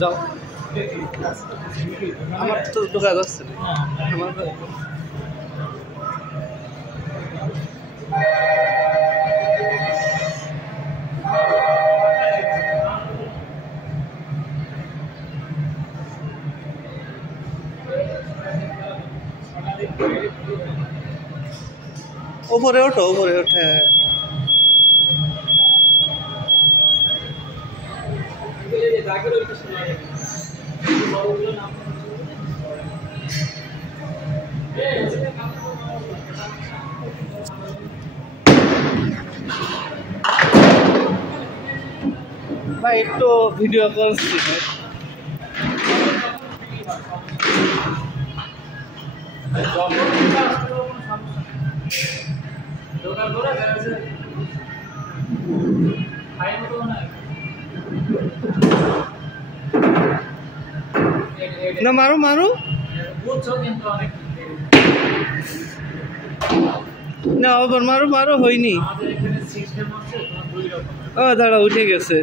যাও আমার তো ঢোকা যাচ্ছে না আমার উপরে ওঠো উপরে ওঠে ভাই একটু ভিডিও করছি না মারো মারো না আবার মারো মারো হয়নি ও দাঁড়া উঠে গেছে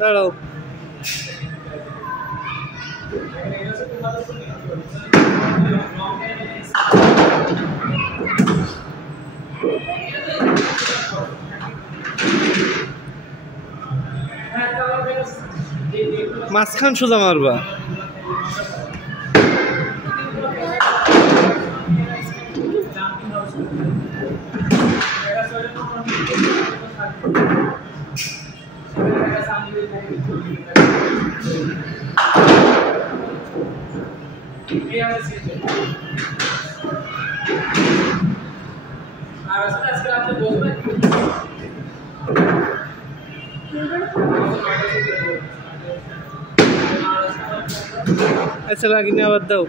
দাঁড়াও মাঝখান সোজা মারবা अच्छा লাগিনি আবার দাও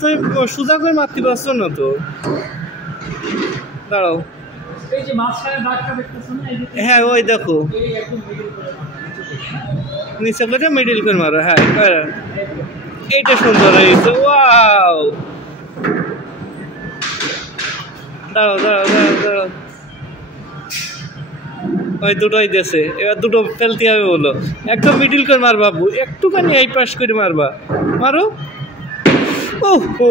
তুমি সোজা করে মারতে পারছো না তো দাঁড়াও হ্যাঁ ওই দেখো নিচে করে মিডিল করে মারো হ্যাঁ এইটা সুন্দর হয়েছে ওয়াও দাঁড়াও দাঁড়াও দাঁড়াও দাঁড়াও ওই দুটোই দেশে এবার দুটো ফেলতে হবে বলো একদম মিডিল করে মারবা বাবু একটুখানি এই পাশ করে মারবা মারো ওহো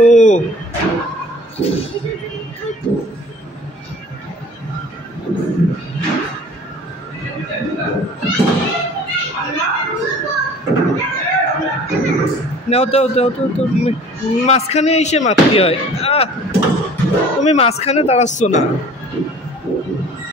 নাও দাও দাও তো মাঝখানে এসে মারতে হয় তুমি মাঝখানে দাঁড়াচ্ছ না